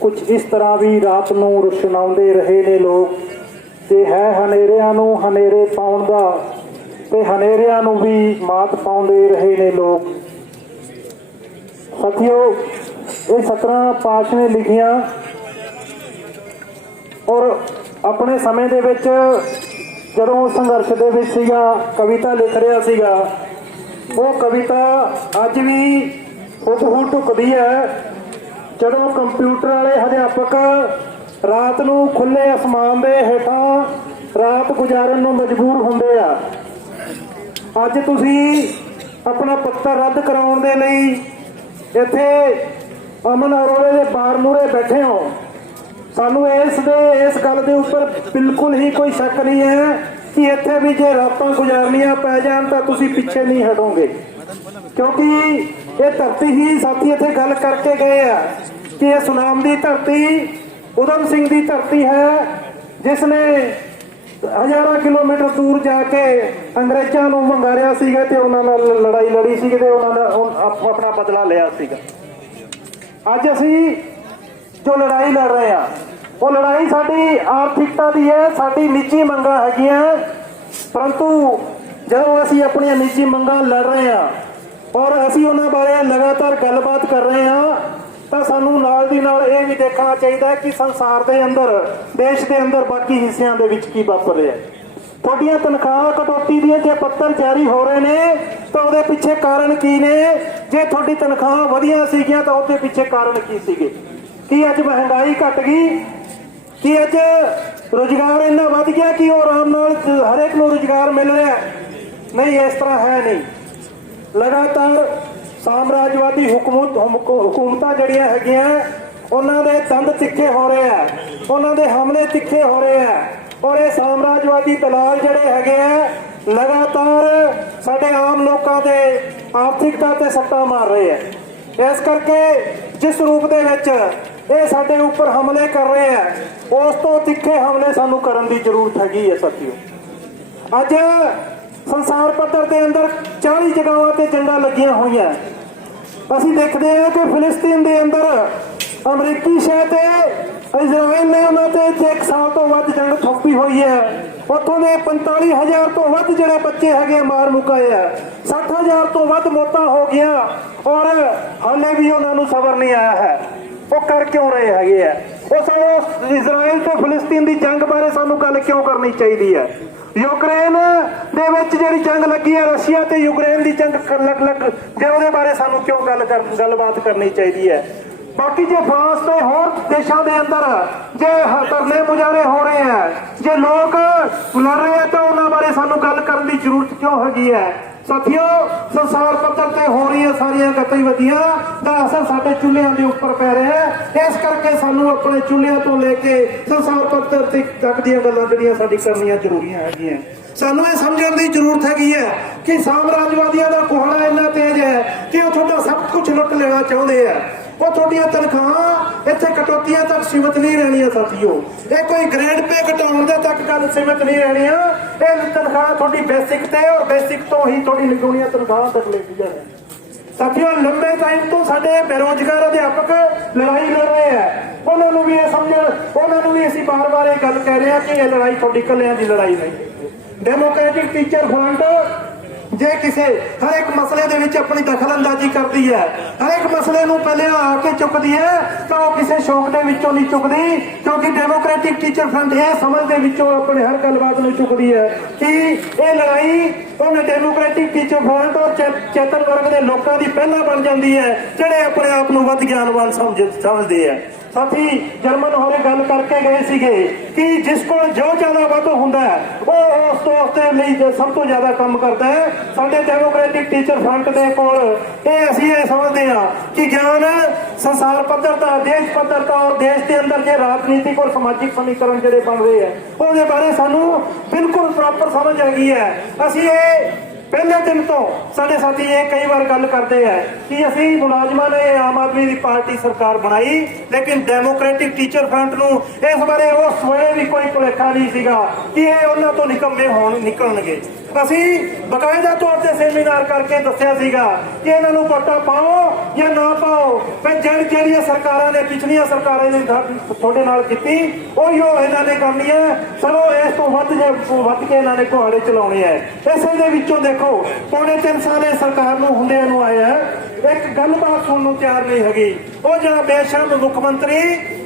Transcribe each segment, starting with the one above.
ਕੁਝ ਇਸ ਤਰ੍ਹਾਂ ਵੀ ਰਾਤ ਨੂੰ ਰੁਸ਼ਨਾਉਂਦੇ ਰਹੇ ਨੇ ਲੋਕ। ਤੇ ਹੈ ਹਨੇਰਿਆਂ ਨੂੰ ਹਨੇਰੇ ਪਾਉਣ ਦਾ ਤੇ ਹਨੇਰਿਆਂ ਨੂੰ ਵੀ ਮਾਤ ਪਾਉਂਦੇ ਰਹੇ ਨੇ ਲੋਕ। ਸਾਥੀਓ, ਇਹ 17 ਪਾਸ਼ ਨੇ ਲਿਖੀਆਂ ਔਰ ਆਪਣੇ ਸਮੇਂ ਦੇ ਵਿੱਚ ਜਦੋਂ ਸੰਘਰਸ਼ ਦੇ ਵਿੱਚ ਸੀਗਾ, ਕਵਿਤਾ ਲਿਖ ਰਿਹਾ ਸੀਗਾ, ਉਹ ਕਵਿਤਾ ਅੱਜ ਵੀ ਹੁਬਹੂ ਢੁਕਦੀ ਹੈ। ਜਦੋਂ ਕੰਪਿਊਟਰ ਵਾਲੇ ਅਧਿਆਪਕ ਰਾਤ ਨੂੰ ਖੁੱਲੇ ਅਸਮਾਨ ਦੇ ਹੇਠਾਂ ਰਾਤ ਗੁਜ਼ਾਰਨ ਨੂੰ ਮਜਬੂਰ ਹੁੰਦੇ ਆ, ਅੱਜ ਤੁਸੀਂ ਆਪਣਾ ਪੱਤਰ ਰੱਦ ਕਰਾਉਣ ਦੇ ਲਈ ਇੱਥੇ ਅਮਨ ਅਰੋੜੇ ਦੇ ਬਾਰ ਮੂਹਰੇ ਬੈਠੇ ਹੋ। ਸਾਨੂੰ ਇਸ ਦੇ, ਇਸ ਗੱਲ ਦੇ ਉੱਪਰ ਬਿਲਕੁਲ ਹੀ ਕੋਈ ਸ਼ੱਕ ਨਹੀਂ ਹੈ ਕਿ ਇੱਥੇ ਵੀ ਜੇ ਰਾਤਾਂ ਗੁਜ਼ਾਰਨੀਆਂ ਪੈ ਜਾਣ ਤਾਂ ਤੁਸੀਂ ਪਿੱਛੇ ਨਹੀਂ ਹਟੋਗੇ। ਕਿਉਂਕਿ ਇਹ ਧਰਤੀ ਹੀ ਸਾਥੀ ਇੱਥੇ ਗੱਲ ਕਰਕੇ ਗਏ ਆ। ਕਿ ਇਹ ਸੁਨਾਮ ਦੀ ਧਰਤੀ ਉਦਮ ਸਿੰਘ ਦੀ ਧਰਤੀ ਹੈ ਜਿਸ ਨੇ ਹਜ਼ਾਰਾਂ ਕਿਲੋਮੀਟਰ ਦੂਰ ਜਾ ਕੇ ਅੰਗਰੇਜ਼ਾਂ ਨੂੰ ਮੰਗਾਰਿਆ ਸੀਗਾ ਤੇ ਉਹਨਾਂ ਨਾਲ ਲੜਾਈ ਲੜੀ ਸੀ ਤੇ ਉਹਨਾਂ ਦਾ ਆਪਣਾ ਬਦਲਾ ਲਿਆ ਸੀਗਾ। ਅੱਜ ਅਸੀਂ ਜੋ ਲੜਾਈ ਲੜ ਰਹੇ ਆ ਉਹ ਲੜਾਈ ਸਾਡੀ ਆਰਥਿਕਤਾ ਦੀ ਹੈ, ਸਾਡੀ ਨਿੱਜੀ ਮੰਗਾਂ ਹੈਗੀਆਂ, ਪਰੰਤੂ ਜਦੋਂ ਅਸੀਂ ਆਪਣੀਆਂ ਨਿੱਜੀ ਮੰਗਾਂ ਲੜ ਰਹੇ ਆ ਔਰ ਅਸੀਂ ਉਹਨਾਂ ਬਾਰੇ ਲਗਾਤਾਰ ਗੱਲਬਾਤ ਕਰ ਰਹੇ ਆ ਤਾਂ ਸਾਨੂੰ ਨਾਲ ਦੀ ਨਾਲ ਇਹ ਵੀ ਦੇਖਣਾ ਚਾਹੀਦਾ ਹੈ ਕਿ ਸੰਸਾਰ ਦੇ ਅੰਦਰ, ਦੇਸ਼ ਦੇ ਅੰਦਰ ਬਾਕੀ ਹਿੱਸਿਆਂ ਦੇ ਵਿੱਚ ਕੀ ਵਾਪਰ ਰਿਹਾ ਹੈ। ਤੁਹਾਡੀਆਂ ਤਨਖਾਹਾਂ ਕਟੌਤੀ ਦੀਆਂ ਜੇ ਪੱਤਰ ਜਾਰੀ ਹੋ ਰਹੇ ਨੇ, ਤਾਂ ਉਹਦੇ ਪਿੱਛੇ ਕਾਰਨ ਕੀ ਨੇ? ਜੇ ਤੁਹਾਡੀ ਤਨਖਾਹਾਂ ਵਧੀਆਂ ਸੀਗੀਆਂ, ਤਾਂ ਉਹਦੇ ਪਿੱਛੇ ਕਾਰਨ ਕੀ ਸੀਗੇ? ਕੀ ਅੱਜ ਮਹਿੰਗਾਈ ਘਟ ਗਈ? ਕੀ ਅੱਜ ਰੋਜ਼ਗਾਰ ਇੰਨਾ ਵੱਧ ਗਿਆ ਕਿ ਉਹ ਆਰਾਮ ਨਾਲ ਹਰੇਕ ਨੂੰ ਰੋਜ਼ਗਾਰ ਮਿਲ ਰਿਹਾ ਨਹੀਂ, ਇਸ ਤਰ੍ਹਾਂ ਹੈ ਨਹੀਂ। ਲਗਾਤਾਰ ਸਾਮਰਾਜਵਾਦੀ ਹੁਕੂਮਤ ਹਕੂਮਤਾਂ ਜਿਹੜੀਆਂ ਹੈਗੀਆਂ, ਉਹਨਾਂ ਦੇ ਦੰਦ ਤਿੱਖੇ ਹੋ ਰਹੇ ਆ, ਉਹਨਾਂ ਦੇ ਹਮਲੇ ਤਿੱਖੇ ਹੋ ਰਹੇ ਆ। ਔਰ ਇਹ ਸਾਮਰਾਜਵਾਦੀ ਦਲਾਲ ਜਿਹੜੇ ਹੈਗੇ ਆ, ਲਗਾਤਾਰ ਸਾਡੇ ਆਮ ਲੋਕਾਂ ਦੇ ਆਰਥਿਕਤਾ ਤੇ ਸੱਟਾਂ ਮਾਰ ਰਹੇ ਆ। ਇਸ ਕਰਕੇ ਜਿਸ ਰੂਪ ਦੇ ਵਿੱਚ ਇਹ ਸਾਡੇ ਉੱਪਰ ਹਮਲੇ ਕਰ ਰਹੇ ਆ, ਉਸ ਤੋਂ ਤਿੱਖੇ ਹਮਲੇ ਸਾਨੂੰ ਕਰਨ ਦੀ ਜ਼ਰੂਰਤ ਹੈਗੀ ਹੈ ਸਾਥੀਓ ਅੱਜ ਸੰਸਾਰ ਪੱਧਰ ਦੇ ਅੰਦਰ 40 ਜਗ੍ਹਾਵਾਂ ਤੇ ਜੰਗਾਂ ਲੱਗੀਆਂ ਹੋਈਆਂ। ਅਸੀਂ ਦੇਖਦੇ ਹਾਂ ਕਿ ਫਿਲਿਸਤੀਨ ਦੇ ਅੰਦਰ ਅਮਰੀਕੀ ਸ਼ਹਿਰ ਤੇ ਇਜ਼ਰਾਈਲ ਨੇ ਉਹਨਾਂ ਤੇ ਇੱਥੇ ਇੱਕ ਸਾਲ ਤੋਂ ਵੱਧ ਜੰਗ ਥੋਪੀ ਹੋਈ ਹੈ। ਉੱਥੋਂ ਦੇ 45000 ਤੋਂ ਵੱਧ ਜਿਹੜੇ ਬੱਚੇ ਹੈਗੇ ਆ, ਮਾਰ ਮੁਕਾਏ ਆ। 60000 ਤੋਂ ਵੱਧ ਮੌਤਾਂ ਹੋ ਗਈਆਂ ਔਰ ਹਾਲੇ ਵੀ ਉਹਨਾਂ ਨੂੰ ਸਬਰ ਨਹੀਂ ਆਇਆ ਹੈ। ਉਹ ਕਰ ਕਿਉਂ ਰਹੇ ਹੈਗੇ ਆ? ਉਹ ਸਾਨੂੰ ਇਜ਼ਰਾਈਲ ਤੇ ਫਿਲਿਸਤੀਨ ਦੀ ਜੰਗ ਬਾਰੇ ਸਾਨੂੰ ਗੱਲ ਕਿਉਂ ਕਰਨੀ ਚਾਹੀਦੀ ਹੈ? ਯੂਕਰੇਨ ਦੇ ਵਿੱਚ ਜਿਹੜੀ ਜੰਗ ਲੱਗੀ ਹੈ, ਰਸ਼ੀਆ ਤੇ ਯੂਕਰੇਨ ਦੀ ਜੰਗ ਲੱਗ ਲੱਗ ਜੇ ਉਹਦੇ ਬਾਰੇ ਸਾਨੂੰ ਕਿਉਂ ਗੱਲ ਕਰ- ਗੱਲਬਾਤ ਕਰਨੀ ਚਾਹੀਦੀ ਹੈ? ਬਾਕੀ ਜੇ ਫਰਾਂਸ ਤੇ ਹੋਰ ਦੇਸ਼ਾਂ ਦੇ ਅੰਦਰ ਜੇ ਹ- ਧਰਨੇ ਮੁਜ਼ਾਹਰੇ ਹੋ ਰਹੇ ਆ ਜੇ ਲੋਕ ਲੜ ਰਹੇ ਆ ਤਾਂ ਉਹਨਾਂ ਬਾਰੇ ਸਾਨੂੰ ਗੱਲ ਕਰਨ ਦੀ ਜ਼ਰੂਰਤ ਕਿਉਂ ਹੈਗੀ ਹੈ? ਸਾਥੀਓ, ਸੰਸਾਰ ਪੱਧਰ ਤੇ ਹੋ ਰਹੀਆਂ ਸਾਰੀਆਂ ਗਤੀਵਿਧੀਆਂ ਦਾ ਅਸਰ ਸਾਡੇ ਚੁੱਲ੍ਹਿਆਂ ਦੇ ਉੱਪਰ ਪੈ ਰਿਹਾ ਹੈ। ਇਸ ਕਰਕੇ ਸਾਨੂੰ ਆਪਣੇ ਚੁੱਲ੍ਹਿਆਂ ਤੋਂ ਲੈ ਕੇ ਸੰਸਾਰ ਪੱਧਰ ਤੇ ਤੱਕ ਦੀਆਂ ਗੱਲਾਂ ਜਿਹੜੀਆਂ ਸਾਡੀ ਕਰਨੀਆਂ ਜ਼ਰੂਰੀਆਂ ਹੈਗੀਆਂ। ਸਾਨੂੰ ਇਹ ਸਮਝਣ ਦੀ ਜ਼ਰੂਰਤ ਹੈਗੀ ਹੈ ਕਿ ਸਾਮਰਾਜਵਾਦੀਆਂ ਦਾ ਕੋਹੜਾ ਇੰਨਾ ਤੇਜ਼ ਹੈ ਕਿ ਉਹ ਤੁਹਾਡਾ ਸਭ ਕੁਝ ਲੁੱਟ ਲੈਣਾ ਚਾਹੁੰਦੇ ਆ। ਉਹ ਤੁਹਾਡੀਆਂ ਤਨਖਾਹਾਂ ਇੱਥੇ ਕਟੌਤੀਆਂ ਤੱਕ ਸੀਮਤ ਨਹੀਂ ਰਹਿਣੀਆਂ ਸਾਥੀਓ। ਇਹ ਕੋਈ ਗ੍ਰੇਡ ਪੇ ਘਟਾਉਣ ਦੇ ਤੱਕ ਗੱਲ ਸੀਮਤ ਨਹੀਂ ਰਹਿਣੀਆਂ ਇਹ ਤਨਖਾਹ ਤੁਹਾਡੀ ਬੇਸਿਕ ਤੇ ਔਰ ਬੇਸਿਕ ਤੋਂ ਹੀ ਤੁਹਾਡੀ ਨਿਗੂਣੀਆਂ ਤਨਖਾਹਾਂ ਤੱਕ ਲੈ ਕੇ ਜਾਣਾ। ਸਾਥੀਓ, ਲੰਬੇ ਟਾਈਮ ਤੋਂ ਸਾਡੇ ਬੇਰੋਜ਼ਗਾਰ ਅਧਿਆਪਕ ਲੜਾਈ ਲੜ ਰਹੇ ਆ। ਉਹਨਾਂ ਨੂੰ ਵੀ ਇਹ ਸਮਝਣ ਉਹਨਾਂ ਨੂੰ ਵੀ ਅਸੀਂ ਬਾਰ-ਬਾਰ ਇਹ ਗੱਲ ਕਹਿ ਰਹੇ ਹਾਂ ਕਿ ਇਹ ਲੜਾਈ ਤੁਹਾਡੀ ਕੱਲਿਆਂ ਦੀ ਲੜਾਈ ਨਹੀਂ। ਡੈਮੋਕ੍ਰੈਟਿਕ ਟੀਚਰ ਫਰੰਟ ਜੇ ਕਿਸੇ ਹਰ ਇੱਕ ਮਸਲੇ ਦੇ ਵਿੱਚ ਆਪਣੀ ਦਖਲਅੰਦਾਜ਼ੀ ਕਰਦੀ ਹੈ ਹਰ ਇੱਕ ਮਸਲੇ ਨੂੰ ਪਹਿਲੇ ਆ ਕੇ ਚੁੱਕਦੀ ਹੈ, ਤਾਂ ਉਹ ਕਿਸੇ ਸ਼ੌਕ ਦੇ ਵਿੱਚੋਂ ਨਹੀਂ ਚੁੱਕਦੀ, ਕਿਉਂਕਿ ਡੈਮੋਕ੍ਰੈਟਿਕ ਟੀਚਰ ਫਰੰਟ ਇਹ ਸਮਝ ਦੇ ਵਿੱਚੋਂ ਆਪਣੇ ਹਰ ਗੱਲਬਾਤ ਨੂੰ ਚੁੱਕਦੀ ਹੈ ਕਿ ਇਹ ਲੜਾਈ ਉਹਨੇ ਡੈਮੋਕ੍ਰੈਟਿਕ ਟੀਚਰ ਫਰੰਟ ਔਰ ਚੇਤਨ ਵਰਗ ਦੇ ਲੋਕਾਂ ਦੀ ਪਹਿਲਾਂ ਬਣ ਜਾਂਦੀ ਹੈ, ਜਿਹੜੇ ਆਪਣੇ ਆਪ ਨੂੰ ਵੱਧ ਗਿਆਨਵਾਨ ਸਮਝ, ਸਮਝਦੇ ਆ ਸਾਥੀ, ਜਰਮਨ ਹੋਰੇ ਗੱਲ ਕਰਕੇ ਗਏ ਸੀਗੇ ਕਿ ਜਿਸ ਕੋਲ ਜੋ ਜ਼ਿਆਦਾ ਵੱਧ ਹੁੰਦਾ ਹੈ, ਉਹ ਉਸ ਤੋਂ ਉਸ ਲਈ ਸਭ ਤੋਂ ਜ਼ਿਆਦਾ ਕੰਮ ਕਰਦਾ ਹੈ। ਸਾਡੇ ਡੈਮੋਕ੍ਰੈਟਿਕ ਟੀਚਰ ਫਰੰਟ ਦੇ ਕੋਲ ਇਹ ਅਸੀਂ ਇਹ ਸਮਝਦੇ ਹਾਂ ਕਿ ਗਿਆਨ ਸੰਸਾਰ ਪੱਧਰ ਦਾ, ਦੇਸ਼ ਪੱਧਰ ਦਾ ਔਰ ਦੇਸ਼ ਦੇ ਅੰਦਰ ਜੇ ਰਾਜਨੀਤਿਕ ਔਰ ਸਮਾਜਿਕ ਸਮੀਕਰਨ ਜਿਹੜੇ ਬਣ ਰਹੇ ਆ ਉਹਦੇ ਬਾਰੇ ਸਾਨੂੰ ਬਿਲਕੁਲ ਪ੍ਰੋਪਰ ਸਮਝ ਹੈਗੀ ਹੈ। ਅਸੀਂ ਇਹ ਪਹਿਲੇ ਦਿਨ ਤੋਂ ਸਾਡੇ ਸਾਥੀ ਇਹ ਕਈ ਵਾਰ ਗੱਲ ਕਰਦੇ ਆ ਕਿ ਅਸੀਂ ਮੁਲਾਜ਼ਮਾਂ ਨੇ ਆਮ ਆਦਮੀ ਦੀ ਪਾਰਟੀ ਸਰਕਾਰ ਬਣਾਈ, ਲੇਕਿਨ ਡੈਮੋਕ੍ਰੈਟਿਕ ਟੀਚਰ ਫਰੰਟ ਨੂੰ ਇਸ ਬਾਰੇ ਉਸ ਵੇਲੇ ਵੀ ਕੋਈ ਭੁਲੇਖਾ ਨਹੀਂ ਸੀਗਾ ਕਿ ਇਹ ਉਹਨਾਂ ਤੋਂ ਨਿਕੰਮੇ ਹੋਣ, ਨਿਕਲਣਗੇ। ਅਸੀਂ ਬਕਾਇਦਾ ਤੌਰ ਤੇ ਸੈਮੀਨਾਰ ਕਰਕੇ ਦੱਸਿਆ ਸੀਗਾ ਕਿ ਇਹਨਾਂ ਨੂੰ ਵੋਟਾਂ ਪਾਓ ਜਾਂ ਨਾ ਪਾਓ। ਪਰ ਜਿਹੜੀ ਜਿਹੜੀਆਂ ਸਰਕਾਰਾਂ ਨੇ, ਪਿਛਲੀਆਂ ਸਰਕਾਰਾਂ ਨੇ ਤੁਹਾਡੇ ਨਾਲ ਕੀਤੀ, ਉਹੀ ਉਹ ਇਹਨਾਂ ਨੇ ਕਰਨੀ ਹੈ। ਸਗੋਂ ਇਸ ਤੋਂ ਵੱਧ ਜੇ, ਵੱਧ ਕੇ ਇਹਨਾਂ ਨੇ ਘੁਆੜੇ ਚਲਾਉਣੇ ਹੈ। ਇਸੇ ਦੇ ਵਿੱਚੋਂ ਦੇਖੋ, ਪੌਣੇ ਤਿੰਨ ਸਾਲ ਸਰਕਾਰ ਨੂੰ ਹੁੰਦਿਆਂ ਨੂੰ ਆਇਆ ਇੱਕ ਗੱਲਬਾਤ ਸੁਣਨ ਨੂੰ ਤਿਆਰ ਨਹੀਂ ਹੈਗੀ। ਉਹ ਜਿਹੜਾ ਬੇਸ਼ਰਮ ਮੁੱਖ ਮੰਤਰੀ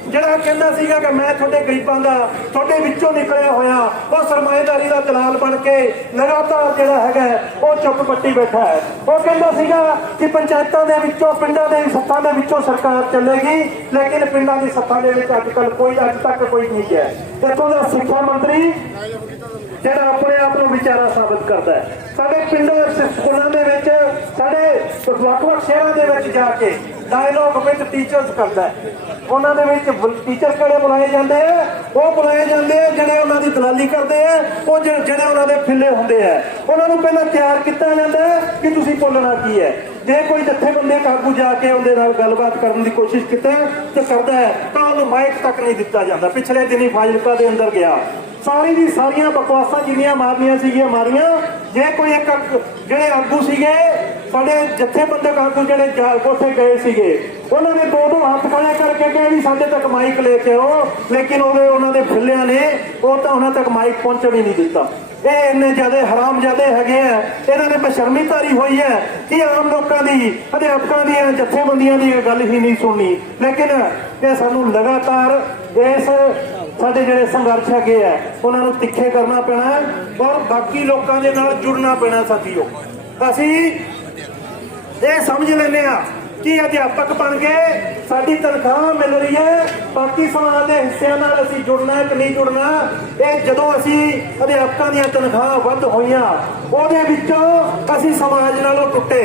ਜਿਹੜਾ ਕਹਿੰਦਾ ਸੀਗਾ ਕਿ ਮੈਂ ਤੁਹਾਡੇ ਗਰੀਬਾਂ ਦਾ, ਤੁਹਾਡੇ ਵਿੱਚੋਂ ਨਿਕਲਿਆ ਹੋਇਆ, ਉਹ ਸਰਮਾਏਦਾਰੀ ਦਾ ਦਲਾਲ ਬਣ ਕੇ ਲਗਾਤਾਰ ਜਿਹੜਾ ਹੈਗਾ ਉਹ ਚੁੱਪ ਪੱਟੀ ਬੈਠਾ ਹੈ। ਉਹ ਕਹਿੰਦਾ ਸੀਗਾ ਕਿ ਪੰਚਾਇਤਾਂ ਦੇ ਵਿੱਚੋਂ, ਪਿੰਡਾਂ ਦੇ ਸੱਤਾਂ ਦੇ ਵਿੱਚੋਂ ਸਰਕਾਰ ਚੱਲੇਗੀ, ਲੇਕਿਨ ਪਿੰਡਾਂ ਦੀ ਸੱਤਾਂ ਦੇ ਵਿੱਚ ਅੱਜ ਕੱਲ ਕੋਈ, ਅੱਜ ਤੱਕ ਕੋਈ ਨਹੀਂ ਹੈ ਇੱਥੋਂ ਦਾ ਸਿੱਖਿਆ ਮੰਤਰੀ ਜਿਹੜਾ ਆਪਣੇ ਆਪ ਨੂੰ ਵਿਚਾਰਾ ਸਾਬਤ ਕਰਦਾ ਹੈ। ਸਾਡੇ ਪਿੰਡਾਂ ਸਕੂਲਾਂ ਦੇ ਵਿੱਚ, ਸਾਡੇ ਵੱਖ-ਵੱਖ ਸ਼ਹਿਰਾਂ ਦੇ ਵਿੱਚ ਜਾ ਕੇ ਡਾਇਲੋਗ ਵਿੱਚ ਟੀਚਰਸ ਕਰਦਾ ਉਹਨਾਂ ਦੇ ਵਿੱਚ ਟੀਚਰ ਕਿਹੜੇ ਬੁਲਾਏ ਜਾਂਦੇ ਆ? ਉਹ ਬੁਲਾਏ ਜਾਂਦੇ ਆ ਜਿਹੜੇ ਉਹਨਾਂ ਦੀ ਦਲਾਲੀ ਕਰਦੇ ਆ। ਉਹ ਜਿਹੜੇ ਉਹਨਾਂ ਦੇ ਫਿੱਲੇ ਹੁੰਦੇ ਆ। ਉਹਨਾਂ ਨੂੰ ਪਹਿਲਾਂ ਤਿਆਰ ਕੀਤਾ ਜਾਂਦਾ ਕਿ ਤੁਸੀਂ ਬੋਲਣਾ ਕੀ ਹੈ। ਜੇ ਕੋਈ ਜਥੇਬੰਦੀ ਕਾਬੂ ਜਾ ਕੇ ਉਹਦੇ ਨਾਲ ਗੱਲਬਾਤ ਕਰਨ ਦੀ ਕੋਸ਼ਿਸ਼ ਕੀਤਾ ਤੇ ਕਰਦਾ ਹੈ, ਤਾਂ ਉਹਨੂੰ ਮਾਈਕ ਤੱਕ ਨਹੀਂ ਦਿੱਤਾ ਜਾਂਦਾ। ਪਿਛਲੇ ਦਿਨੀ ਫਾਜ਼ਿਲਕਾ ਦੇ ਅੰਦਰ ਗਿਆ। ਸਾਰੀ ਦੀ ਸਾਰੀਆਂ ਬਕਵਾਸਾਂ ਜਿੰਨੀਆਂ ਮਾਰਨੀਆਂ ਸੀਗੀਆਂ ਮਾਰੀਆਂ, ਜੇ ਕੋਈ ਇੱਕ ਜਿਹੜੇ ਆਗੂ ਸੀਗੇ, ਸਾਡੇ ਜਥੇਬੰਦਕ ਆਗੂ ਜਿਹੜੇ ਉੱਥੇ ਗਏ ਸੀਗੇ, ਉਹਨਾਂ ਨੇ ਦੋ ਦੋ ਹੱਥ ਖੜੇ ਕਰਕੇ ਕਿਹਾ ਵੀ ਸਾਡੇ ਤੱਕ ਮਾਈਕ ਲੈ ਕੇ ਆਓ, ਲੇਕਿਨ ਉਹਦੇ ਉਹਨਾਂ ਦੇ ਫਿੱਲਿਆਂ ਨੇ ਉਹ ਤਾਂ ਉਹਨਾਂ ਤੱਕ ਮਾਈਕ ਪਹੁੰਚਣ ਹੀ ਨਹੀਂ ਦਿੱਤਾ। ਇਹ ਇੰਨੇ ਜ਼ਿਆਦਾ ਹਰਾਮਜ਼ਾਦੇ ਹੈਗੇ ਆ, ਇਹਨਾਂ ਨੇ ਬਸ਼ਰਮੀਤਾਰੀ ਹੋਈ ਹੈ ਕਿ ਆਮ ਲੋਕਾਂ ਦੀ, ਅਧਿਆਪਕਾਂ ਦੀਆਂ, ਜਥੇਬੰਦੀਆਂ ਦੀ ਗੱਲ ਹੀ ਨਹੀਂ ਸੁਣਨੀ। ਲੇਕਿਨ ਇਹ ਸਾਨੂੰ ਲਗਾਤਾਰ ਇਸ ਸਾਡੇ ਜਿਹੜੇ ਸੰਘਰਸ਼ ਹੈਗੇ ਆ, ਉਹਨਾਂ ਨੂੰ ਤਿੱਖੇ ਕਰਨਾ ਪੈਣਾ ਹੈ ਔਰ ਬਾਕੀ ਲੋਕਾਂ ਦੇ ਨਾਲ ਜੁੜਨਾ ਪੈਣਾ ਸਾਥੀਓ। ਅਸੀਂ ਇਹ ਸਮਝ ਲੈਂਦੇ ਆ ਕਿ ਅਧਿਆਪਕ ਬਣ ਕੇ ਸਾਡੀ ਤਨਖਾਹ ਮਿਲ ਰਹੀ ਹੈ। ਬਾਕੀ ਸਮਾਜ ਦੇ ਹਿੱਸਿਆਂ ਨਾਲ ਅਸੀਂ ਜੁੜਨਾ ਕਿ ਨਹੀਂ ਜੁੜਨਾ? ਇਹ ਜਦੋਂ ਅਸੀਂ ਅਧਿਆਪਕਾਂ ਦੀਆਂ ਤਨਖਾਹਾਂ ਵੱਧ ਹੋਈਆਂ, ਉਹਦੇ ਵਿੱਚੋਂ ਅਸੀਂ ਸਮਾਜ ਨਾਲੋਂ ਟੁੱਟੇ।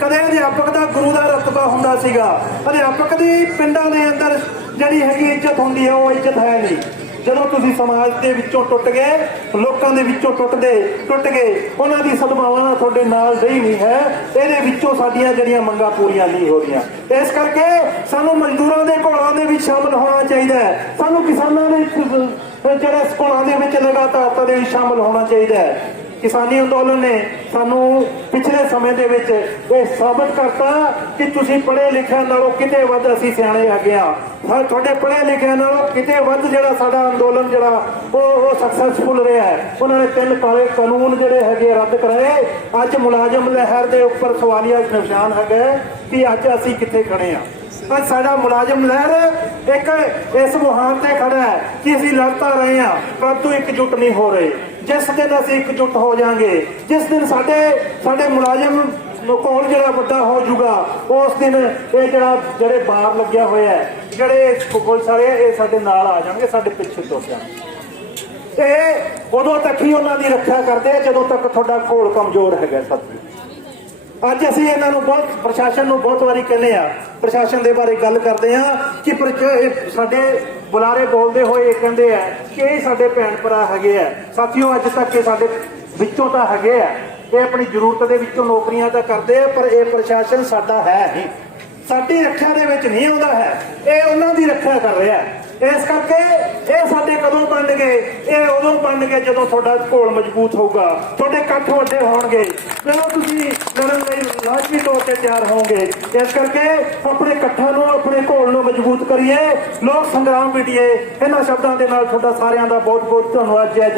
ਕਦੇ ਅਧਿਆਪਕ ਦਾ ਗੁਰੂ ਦਾ ਰਤਬਾ ਹੁੰਦਾ ਸੀਗਾ। ਅਧਿਆਪਕ ਦੀ ਪਿੰਡਾਂ ਦੇ ਅੰਦਰ ਜਿਹੜੀ ਹੈਗੀ ਇੱਜ਼ਤ ਹੁੰਦੀ ਹੈ, ਉਹ ਇੱਜ਼ਤ ਹੈ ਨਹੀਂ। ਜਦੋਂ ਤੁਸੀਂ ਸਮਾਜ ਦੇ ਵਿੱਚੋਂ ਟੁੱਟ ਗਏ, ਲੋਕਾਂ ਦੇ ਵਿੱਚੋਂ ਟੁੱਟਦੇ ਟੁੱਟ ਗਏ, ਉਹਨਾਂ ਦੀ ਸਦਭਾਵਨਾ ਤੁਹਾਡੇ ਨਾਲ ਰਹੀ ਨਹੀਂ ਹੈ। ਇਹਦੇ ਵਿੱਚੋਂ ਸਾਡੀਆਂ ਜਿਹੜੀਆਂ ਮੰਗਾਂ ਪੂਰੀਆਂ ਨਹੀਂ ਹੋ ਰਹੀਆਂ। ਇਸ ਕਰਕੇ ਸਾਨੂੰ ਮਜ਼ਦੂਰਾਂ ਦੇ ਘੋਲਾਂ ਦੇ ਵਿੱਚ ਸ਼ਾਮਲ ਹੋਣਾ ਚਾਹੀਦਾ ਹੈ। ਸਾਨੂੰ ਕਿਸਾਨਾਂ ਦੇ ਜਿਹੜਾ ਜਿਹੜੇ ਦੇ ਵਿੱਚ ਲਗਾਤਾਰ ਦੇ ਵਿੱਚ ਸ਼ਾਮਲ ਹੋਣਾ ਚਾਹੀਦਾ ਹੈ। ਕਿਸਾਨੀ ਅੰਦੋਲਨ ਨੇ ਸਾਨੂੰ ਪਿਛਲੇ ਸਮੇਂ ਦੇ ਵਿੱਚ ਇਹ ਸਾਬਤ ਕਰਤਾ ਕਿ ਤੁਸੀਂ ਪੜ੍ਹੇ ਲਿਖਿਆ ਨਾਲੋਂ ਕਿਤੇ ਵੱਧ ਅਸੀਂ ਸਿਆਣੇ ਹੈਗੇ ਆ। ਹਾਂ, ਤੁਹਾਡੇ ਪੜ੍ਹੇ ਲਿਖਿਆ ਨਾਲੋਂ ਕਿਤੇ ਵੱਧ ਜਿਹੜਾ ਸਾਡਾ ਅੰਦੋਲਨ ਜਿਹੜਾ, ਉਹ ਉਹ ਸਕਸੈਸਫੁਲ ਰਿਹਾ ਹੈ। ਉਹਨਾਂ ਨੇ ਤਿੰਨ ਕਾਲੇ ਕਾਨੂੰਨ ਜਿਹੜੇ ਹੈਗੇ ਰੱਦ ਕਰਾਏ। ਅੱਜ ਮੁਲਾਜ਼ਮ ਲਹਿਰ ਦੇ ਉੱਪਰ ਸਵਾਲੀਆ ਨਿਸ਼ਾਨ ਹੈਗਾ ਕਿ ਅੱਜ ਅਸੀਂ ਕਿੱਥੇ ਖੜੇ ਆ। ਅੱਜ ਸਾਡਾ ਮੁਲਾਜ਼ਮ ਲਹਿਰ ਇੱਕ ਇਸ ਮੁਹਾਨ ਤੇ ਖੜਾ ਹੈ ਕਿ ਅਸੀਂ ਲੜਤਾ ਰਹੇ ਹਾਂ ਪਰੰਤੂ ਇਕਜੁੱਟ ਨਹੀਂ ਹੋ ਰਹੇ। ਜਿਸ ਦਿਨ ਅਸੀਂ ਇਕਜੁੱਟ ਹੋ ਜਾਾਂਗੇ, ਜਿਸ ਦਿਨ ਸਾਡੇ ਸਾਡੇ ਮੁਲਾਜ਼ਮ ਨੂੰ ਕੋਲ ਜਿਹੜਾ ਵੱਡਾ ਹੋ ਜਾਊਗਾ, ਉਸ ਦਿਨ ਇਹ ਜਿਹੜਾ, ਜਿਹੜੇ ਬਾਹਰ ਲੱਗਿਆ ਹੋਇਆ ਹੈ, ਜਿਹੜੇ ਪੁਲਿਸ ਵਾਲੇ ਇਹ ਸਾਡੇ ਨਾਲ ਆ ਜਾਣਗੇ, ਸਾਡੇ ਪਿੱਛੇ ਤੁਰ ਜਾਣਗੇ। ਇਹ ਉਦੋਂ ਤੱਕ ਹੀ ਉਹਨਾਂ ਦੀ ਰੱਖਿਆ ਕਰਦੇ ਜਦੋਂ ਤੱਕ ਤੁਹਾਡਾ ਘੋਲ ਕਮਜ਼ੋਰ ਹੈਗਾ ਸਾਥੀ ਅੱਜ ਅਸੀਂ ਇਹਨਾਂ ਨੂੰ ਬਹੁਤ, ਪ੍ਰਸ਼ਾਸਨ ਨੂੰ ਬਹੁਤ ਵਾਰੀ ਕਹਿੰਦੇ ਆ ਪ੍ਰਸ਼ਾਸਨ ਦੇ ਬਾਰੇ ਗੱਲ ਕਰਦੇ ਆ ਕਿ ਪ੍ਰਚ- ਸਾਡੇ ਬੁਲਾਰੇ ਬੋਲਦੇ ਹੋਏ ਇਹ ਕਹਿੰਦੇ ਆ ਕਿ ਇਹ ਸਾਡੇ ਭੈਣ ਭਰਾ ਹੈਗੇ ਆ। ਸਾਥੀਓ, ਅੱਜ ਤੱਕ ਇਹ ਸਾਡੇ ਵਿੱਚੋਂ ਤਾਂ ਹੈਗੇ ਆ। ਇਹ ਆਪਣੀ ਜ਼ਰੂਰਤ ਦੇ ਵਿੱਚੋਂ ਨੌਕਰੀਆਂ ਤਾਂ ਕਰਦੇ ਆ, ਪਰ ਇਹ ਪ੍ਰਸ਼ਾਸਨ ਸਾਡਾ ਹੈ ਨਹੀਂ। ਸਾਡੀ ਰੱਖਿਆ ਦੇ ਵਿੱਚ ਨਹੀਂ ਆਉਂਦਾ ਹੈ। ਇਹ ਉਹਨਾਂ ਦੀ ਰੱਖਿਆ ਕਰ ਰਿਹਾ ਹੈ। ਇਸ ਕਰਕੇ ਇਹ ਸਾਡੇ ਕਦੋਂ ਬਣਨਗੇ? ਇਹ ਉਦੋਂ ਬਣਨਗੇ ਜਦੋਂ ਤੁਹਾਡਾ ਘੋਲ ਮਜ਼ਬੂਤ ਹੋਊਗਾ। ਤੁਹਾਡੇ ਇਕੱਠ ਵੱਡੇ ਹੋਣਗੇ। ਜਦੋਂ ਤੁਸੀਂ ਲੜਨ ਲਈ ਲਾਜ਼ਮੀ ਤੌਰ ਤੇ ਤਿਆਰ ਹੋਵੋਗੇ, ਇਸ ਕਰਕੇ ਆਪਣੇ ਇਕੱਠਾਂ ਨੂੰ, ਆਪਣੇ ਘੋਲ ਨੂੰ ਮਜ਼ਬੂਤ ਕਰੀਏ। ਲੋਕ ਸੰਗਰਾਮ ਵਿਟੀਏ ਇਹਨਾਂ ਸ਼ਬਦਾਂ ਦੇ ਨਾਲ ਤੁਹਾਡਾ ਸਾਰਿਆਂ ਦਾ ਬਹੁਤ ਬਹੁਤ ਧੰਨਵਾਦ। ਜੈ ਜਨ